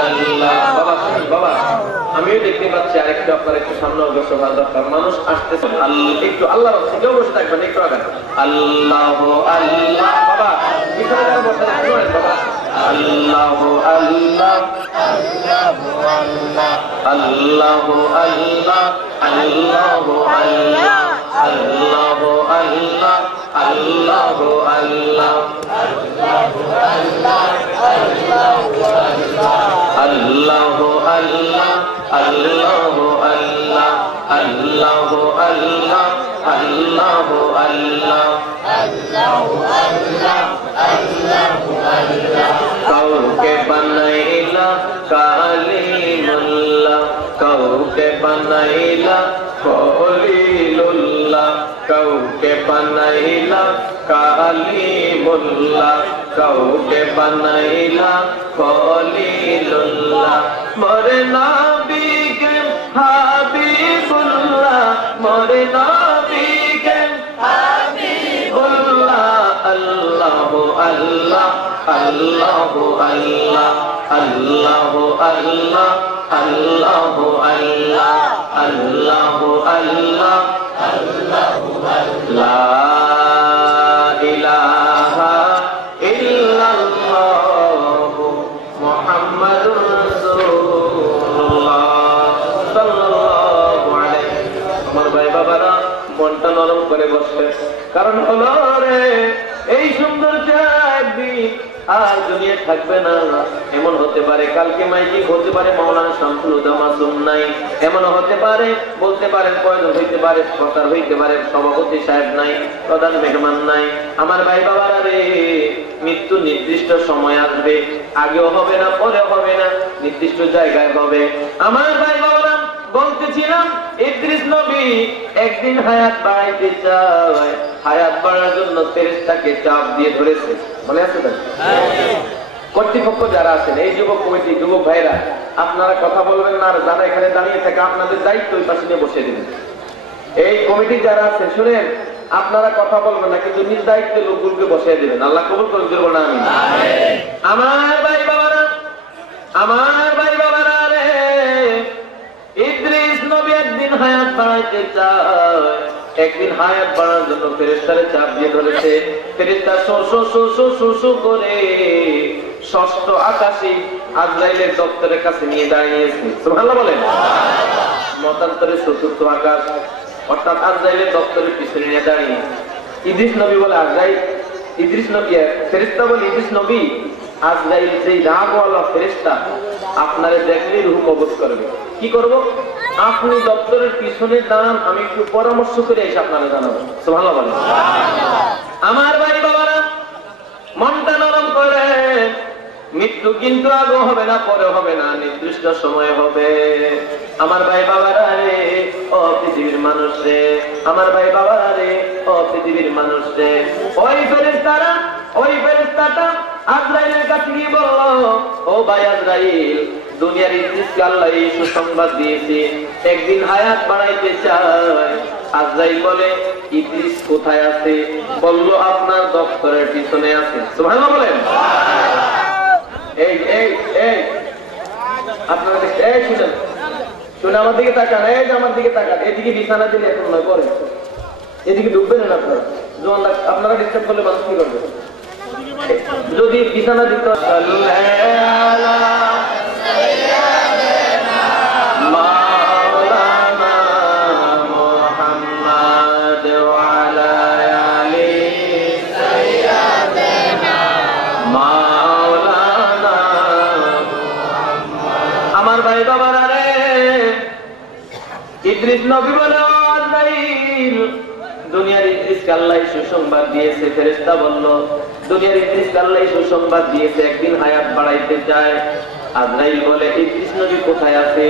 আল্লাহ বাবা আমিও দেখতে পাচ্ছি আরেকটু আপনার একটু সামনে অগ্রসর হওয়া দরকার মানুষ আসতেছে একটু আল্লাহ থেকেও বসে থাকবেন একটু আগে আল্লাহ আল্লাহ বাবা এখানে বসে থাকবেন বাবা আল্লাহ আল্লাহ আল্লাহ আল্লাহ আল্লাহ আল্লাহ আল্লাহ আল্লাহ আল্লাহ আল্লাহ আল্লাহ আল্লাহ আল্লাহ আল্লাহ আল্লাহ আল্লাহ আল্লাহ কাউকে বানাইলা কালিমুল্লাহ কাউকে বানাইলা খলিলুল্লাহ কাউকে বানাইলা কালিমুল্লাহ কাউকে বানাইলা খলিলুল্লাহ মোরে নবীকে হাবিবুল্লাহ মোরে নবীকে হাবিবুল্লাহ আল্লাহ আল্লাহ আল্লাহ আল্লাহ আল্লাহ আল্লাহ আল্লাহ আল্লাহ আল্লাহ আল্লাহ লা ইলাহা ইল্লাল্লাহ মুহাম্মাদুর রাসূলুল্লাহ সাল্লাল্লাহু আলাইহি আমার ভাই বাবারা মনটা নরম করে বসবে কারণ হলো রে এই সুন্দর চাঁদনি আর দুনিয়া থাকবে না এমন হতে পারে কালকে মাইকিং হতে পারে মাওলানা শামসুল হুদা মাসুম নাই এমন হতে পারে বলতে পারেন কয়জন হইতে পারে প্রচার হইতে পারে সভাপতি সাহেব নাই প্রধান মেহমান নাই আমার ভাই বাবারা রে মৃত্যু নির্দিষ্ট সময় আসবে আগেও হবে না পরেও হবে না নির্দিষ্ট জায়গায় হবে আমার ভাই বাবারা বলতেছিলাম ইদ্রিস নবী একদিন হায়াত বাড়াইতে চায় হায়াত বাড়ার জন্য ফেরেশতাকে চাপ দিয়ে ধরেছে মনে আছে তো কর্তৃপক্ষ যারা আছেন এই যুবক কমিটি যুবক ভাইরা আপনারা কথা বলবেন না আর যারা এখানে দাঁড়িয়ে থাকে আপনাদের দায়িত্ব ওই পাশে নিয়ে বসে দিবেন এই কমিটি যারা আছে শুনেন আপনারা কথা বলবেন না কিন্তু নিজ দায়িত্বে লোকগুলোকে বসিয়ে দিবেন আল্লাহ কবুল করে দিবেন না আমিন আমার ভাই বাবারা রে ইদ্রিস নবী একদিন হায়াত বাড়াইতে চায় একদিন হায়াত বাড়ার জন্য ফেরেশতারে চাপ দিয়ে ধরেছে ফেরেশতা শো করে ষষ্ঠ আকাশে আজরাইলের দপ্তরের কাছে নিয়ে দাঁড়িয়েছে সুবহানাল্লাহ বলেন মতান্তরে চতুর্থ আকাশ অর্থাৎ আজরাইলের দপ্তরের পিছনে নিয়ে দাঁড়িয়ে ইদ্রিস নবী বলে আজরাইল ইদ্রিস নবী ফেরেশতা বলে ইদ্রিস নবী আজরাইল সেই রাগওয়ালা ফেরেশতা আপনারে দেখলেই রূহ কবজ করবে কি করব আপনি দপ্তরের পিছনে দাঁড়ান আমি একটু পরামর্শ করে এসে আপনারা জানাবো সুবহানাল্লাহ বলেন আমার ভাই বাবারা মনটা নরম করে মৃত্যু কিন্তু আগে হবে না পরে হবে না নির্দিষ্ট সময় হবে আমার ভাই বাবারা রে ও পৃথিবীর মানুষ রে আমার ভাই বাবারা রে ও পৃথিবীর মানুষ রে ওই ফেরেশতাটা আজরাইলের কাছে গিয়ে বলল ও ভাই আজরাইল দুনিয়ার ইদ্রিসকে আল্লাহ এই সুসংবাদ দিয়েছে একদিন হায়াত বাড়াইতে চায় আজরাইল বলে ইদ্রিস কোথায় আছে বলল আপনার দপ্তরের পিছনে আছে সুবহানাল্লাহ বলেন এই আপনারা শুনেন শুনে আমার দিকে তাকান, এই যে আমার দিকে তাকান, এদিকে বিছানা দিলে এখন নয় পরে, এদিকে ডুববেন না আপনারা, জোয়ান আপনারা ডিস্টার্ব করলে মানুষ কি করবে? যদি বিছানা দিত আমার ভাই বাবারা রে, ইদ্রিস নবী বলে দুনিয়ার ইদ্রিসকে আল্লাহ সুসংবাদ দিয়েছে। ফেরেশতা বলল দুনিয়ার ইদ্রিসকে আল্লাহ সুসংবাদ দিয়েছে, একদিন হায়াত বাড়াইতে চায়। আজরাইল বলে ইদ্রিস নবী কোথায় আছে?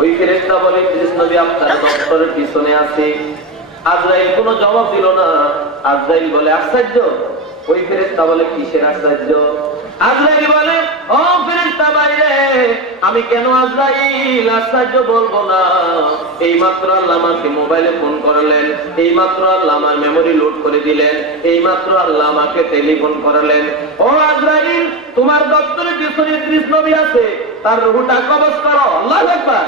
ওই ফেরেশতা বলে ইদ্রিস নবী আপনার দপ্তরের পিছনে আছে। আজরাইল কোনো জবাব দিল না। আজরাইল বলে আশ্চর্য। ওই ফেরেশতা বলে কিসের আশ্চর্য? আজরাইল বলে ও ফেরেশতা বাইরে, আমি কেন আজরাইল আশ্চর্য বলবো না? এই মাত্র আল্লাহ আমাকে মোবাইলে ফোন করলেন, এই মাত্র আল্লাহ আমার মেমোরি লোড করে দিলেন, এই মাত্র আল্লাহ আমাকে টেলিফোন করালেন। ও আজরাইল, তোমার দপ্তরের পিছনে ইদ্রিস নবী আছে, তার রূহটা কবজ করো। আল্লাহু আকবার।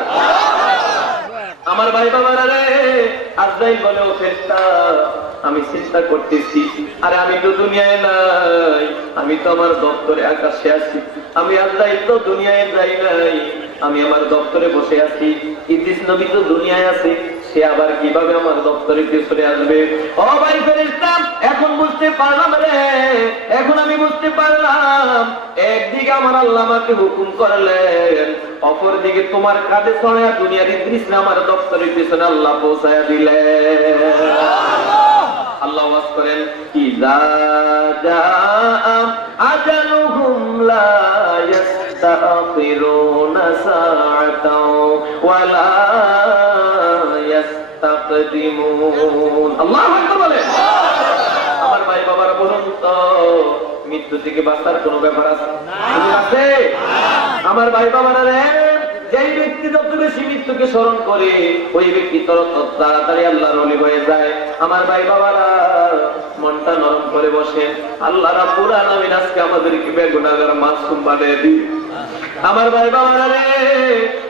আমার ভাই বাবারা রে, আজরাইল বলে ও ফেরেশতা, আমি চিন্তা করতেছি, আরে আমি তো দুনিয়ায় নাই, আমি তো আমার দপ্তরে আকাশে আছি। আমি আজরাইল তো দুনিয়ায় যাই নাই, আমি আমার দপ্তরে বসে আছি। ইদ্রিস নবী তো দুনিয়ায় আছে, সে আবার কিভাবে আমার দপ্তরে পেছনে আসবে? ও ভাই ফেরেশতা, এখন বুঝতে পারলাম রে, এখন আমি বুঝতে পারলাম। একদিকে আমার আল্লাহ আমাকে হুকুম করলেন, অপর দিকে তোমার কাঁধে ছড়ায়া দুনিয়ার ইদ্রিস আমার দপ্তরের পেছনে আল্লাহ পৌঁছায়া দিলেন। আল্লাহ ওয়াজ করেন, ইযা জাআ আজালুহুম লা ইস্তাখিরুনা সাআতাও ওয়া লা ইস্তাকদিমুন। আল্লাহু আকবার বলেন। আমার ভাই বাবারা বলুন তো, মৃত্যু থেকে বাঁচার কোনো ব্যাপার আছে? আছে? আমার ভাই বাবারা রে, যেই ব্যক্তি যত বেশি মৃত্যুকে স্মরণ করে, ওই ব্যক্তি তত তাড়াতাড়ি আল্লাহর ওলি হয়ে যায়। আমার ভাই বাবারা, মনটা নরম করে বসেন। আল্লাহ রাব্বুল আলামিন আজকে আমাদেরকে বেগুনাহগার মাসুম বানিয়ে দিন। আমার ভাই বাবারা রে,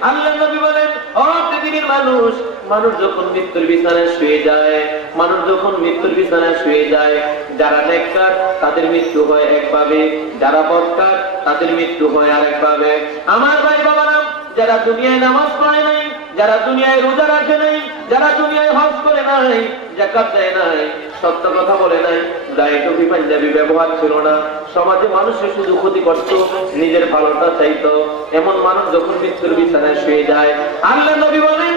আল্লাহ নবী বলেন, ও পৃথিবীর মানুষ, মানুষ যখন মৃত্যুর বিছানায় শুয়ে যায়, মানুষ যখন মৃত্যুর বিছানায় শুয়ে যায়, যারা নেককার তাদের মৃত্যু হয় একভাবে, যারা বদকার তাদের মৃত্যু হয় আরেকভাবে। আমার ভাই বাবারা, যারা দুনিয়ায় নামাজ পড়ে নাই, যারা দুনিয়ায় রোজা রাখে নাই, যারা দুনিয়ায় হজ করে নাই, যাকাত দেয় নাই, সত্য কথা বলে নাই, দাড়ি টুপি পাঞ্জাবি ব্যবহার ছিল না, সমাজে মানুষের শুধু ক্ষতি করত, নিজের ভালোটা চাইতো, এমন মানুষ যখন মৃত্যুর বিছানায় শুয়ে যায়, আল্লাহ নবী বলেন,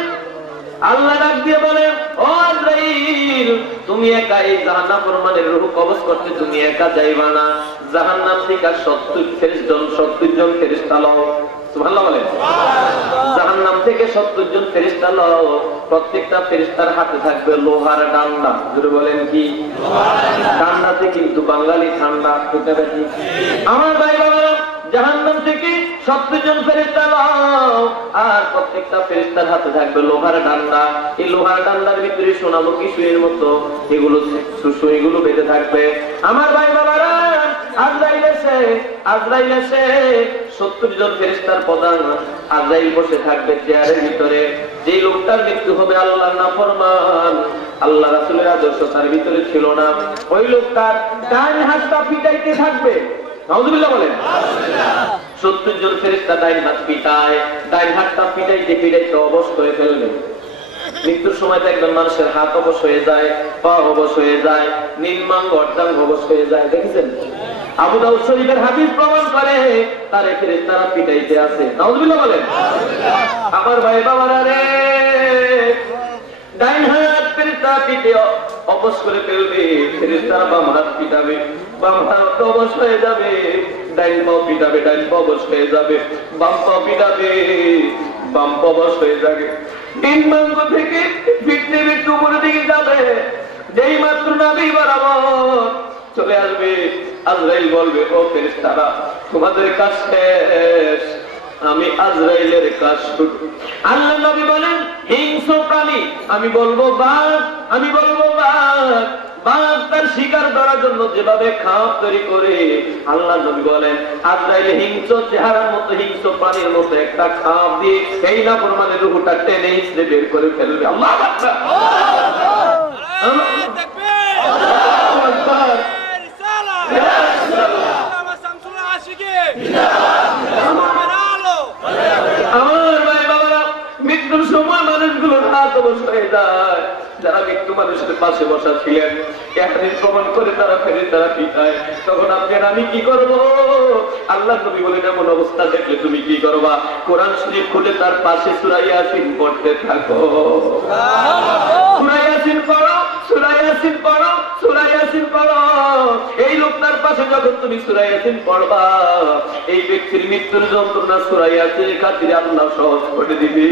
আল্লাহ ডাক দিয়ে বলেন, ও আজরাইল, তুমি একা এই জাহান্নাম ফরমানের রূহ কবজ করতে তুমি একা যাইবা না, জাহান্নাম থেকে 70 জন ফেরেশতা লও। সুবহানাল্লাহ বলেন। জাহান্নাম থেকে 70 জন ফেরেশতা লও, প্রত্যেকটা ফেরেশতার হাতে থাকবে লোহার ডান্ডা। জোরে বলেন কি? ডান্ডাতে কিন্তু বাঙালি ঠান্ডা খেতে দেখি। আমার ভাই বাবারা, জাহান্নাম থেকে 70 জন ফেরেশতা লও, আর প্রত্যেকটা ফেরেশতার হাতে থাকবে লোহার ডান্ডা। এই লোহার ডান্ডার ভিতরে সোনামুখী সুইয়ের মতো এগুলো বেঁধে থাকবে। আমার ভাই বাবারা, আজরাইল এসে 70 জন ফেরেশতার প্রধান আজরাইল বসে থাকবে চেয়ারের ভিতরে। যে লোকটার মৃত্যু হবে আল্লাহর নাফরমান, আল্লাহ রাসূলের আদর্শ তার ভিতরে ছিল না, ওই লোকটার ডান হাতটা পিটাইতে থাকবে। নাউযুবিল্লাহ বলেন। 70 জন ফেরেশতা ডান হাত পিটায়, ডান হাতটা পিটাইতে অবশ করে ফেলবে। মৃত্যুর সময় তো একজন মানুষের হাত অবশ হয়ে যায়, পা অবশ হয়ে যায়, নিম্নাঙ্গ অর্ধাঙ্গ অবশ হয়ে যায়, দেখেছেন? আবু দাউদ শরীফের হাদিস প্রমাণ করে তার ফেরেশতারা পিটাইতে আছে। নাউযুবিল্লাহ বলেন। আমার ভাই বাবারা রে, ডাইন হাত ফেরেশতা পিটে অবশ করে ফেলবে, ফেরেশতারা বাম হাত পিটাবে, বাম হাত অবশ হয়ে যাবে, ডাইন পা পিটাবে, ডাইন পা অবশ হয়ে যাবে, বাম পা পিটাবে, বাম পা অবশ হয়ে যাবে। নিম্নাঙ্গ থেকে ফিরতে ফিরতে উপরের দিকে যাবে, যেই মাত্র নাভি বরাবর চলে আসবে, আজরাইল বলবে, ও ফেরেশতারা, তোমাদের কাজ শেষ, আমি আজরাইলের কাজ শুরু। আল্লাহ নবী বলেন, হিংস্র প্রাণী, আমি বলবো বাঘ, আমি বলবো বাঘ, বাঘ তার শিকার ধরার জন্য যেভাবে খাপ তৈরি করে, আল্লাহ নবী বলেন আজরাইল হিংস্র চেহারার মতো, হিংস্র প্রাণীর মতো একটা খাপ দিয়ে এই নাফরমানের রূহটা টেনে হিঁচড়ে বের করে ফেলবে। আল্লাহু আকবার। আমার ভাই বাবারা, মৃত্যুর সময় মানুষগুলোর হাত অবশ হয়ে যায়। যারা মৃত্যু মানুষের পাশে বসা ছিলেন, একদিন প্রমাণ করে তারা ফেরেশতারা পিটায়। তখন আপনার আমি কি করব? আল্লাহ নবী বলেন এমন অবস্থা দেখলে তুমি কি করবা? কোরআন শরীফ খুলে তার পাশে সূরা ইয়াসিন পড়তে থাকো। সূরা ইয়াসিন পড়ো, সূরা ইয়াসিন পড়ো, সূরা ইয়াসিন পড়ো। এই লোকটার পাশে যখন তুমি সূরা ইয়াসিন পড়বা, এই ব্যক্তির মৃত্যুর যন্ত্রণা সূরা ইয়াসিনের খাতিরে আল্লাহ সহজ করে দিবে।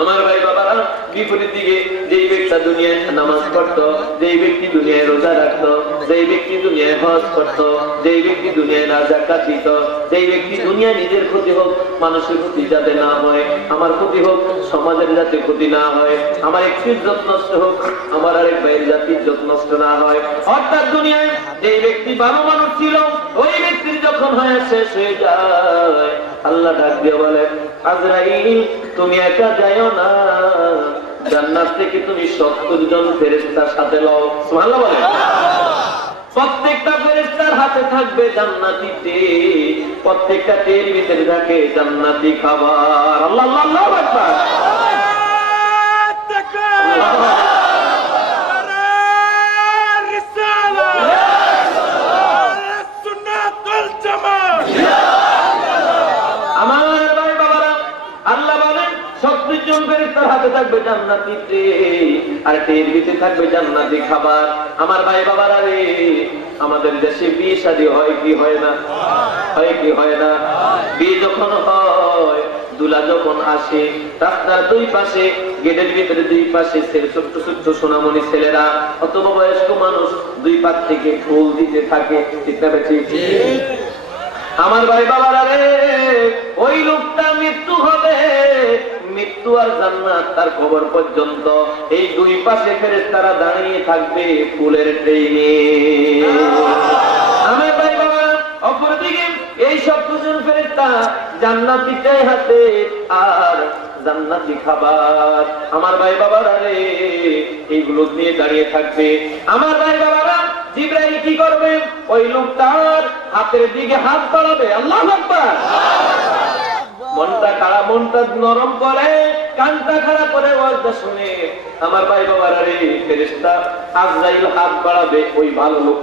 আমার ভাই বাবারা, বিপরীত দিকে যেই ব্যক্তি দুনিয়ায় নামাজ পড়তো, যেই ব্যক্তি দুনিয়ায় রোজা রাখতো, যেই ব্যক্তি দুনিয়ায় হজ করতো, যেই ব্যক্তি দুনিয়ায় না যাকাত দিত, যেই ব্যক্তি দুনিয়ায় নিজের ক্ষতি হোক, মানুষের ক্ষতি যাতে না হয়, আমার ক্ষতি হোক, সমাজের যাতে ক্ষতি না হয়, আমার একটু ইজ্জত নষ্ট হোক, আমার আরেক ভাইয়ের জাতির ইজ্জত নষ্ট না হয়, অর্থাৎ দুনিয়ায় যেই ব্যক্তি ভালো মানুষ ছিল, ওই ব্যক্তির যখন হয় শেষ হয়ে যায়, আল্লাহ ডাক দিয়ে বলেন আজরাইল তুমি একা যাইও না, জান্নাত থেকে তুমি 70 জন ফেরেশতার সাথে লও। সুবহানাল্লাহ বলেন। প্রত্যেকটা ফেরেশতার হাতে থাকবে জান্নাতি টের, প্রত্যেকটা টের ভিতরে থাকে জান্নাতি খাবার। আল্লাহ আল্লাহ আল্লাহু আকবার। আমার ভাই বাবারা, আল্লাহ বলেন 70 জন ফেরেশতার হাতে থাকবে জান্নাতি টের, আর টের ভিতরে থাকবে জান্নাতি খাবার। আমার ভাই বাবারা রে, আমাদের দেশে বিয়ে শাদী হয় কি হয় না? হয় কি হয় না? বিয়ে যখন হয়, দুলা যখন আসে, রাস্তার দুই পাশে, গেটের ভিতরে দুই পাশে ছোট্ট ছোট্ট সোনামণি ছেলেরা অথবা বয়স্ক মানুষ দুই পাশ থেকে ফুল দিতে থাকে। ঠিক না ঠিক? আমার ভাই বাবারা রে, ওই লোকটা মৃত্যু হবে, মৃত্যু আর জান্নাত তার কবর পর্যন্ত এই দুই পাশে ফেরেশতারা দাঁড়িয়ে থাকবে ফুলের ট্রেনে। আমার ভাই বাবা, অপরদিকে এই 70 জন ফেরেশতা জান্নাতি চাই হাতে আর জান্নাতি খাবার। আমার ভাই বাবারা রে, এইগুলো নিয়ে দাঁড়িয়ে থাকবে। আমার ভাই বাবারা, জিবরাইল কি করবে? ওই লোকটার হাতের দিকে হাত বাড়াবে। আল্লাহু আকবার। মনটা খারাপ, মনটা নরম করে, কানটা খারাপ করে ওয়াজটা শুনে। আমার ভাই বাবারা রে, ফেরেশতা আজরাইল হাত বাড়াবে ওই ভালো লোক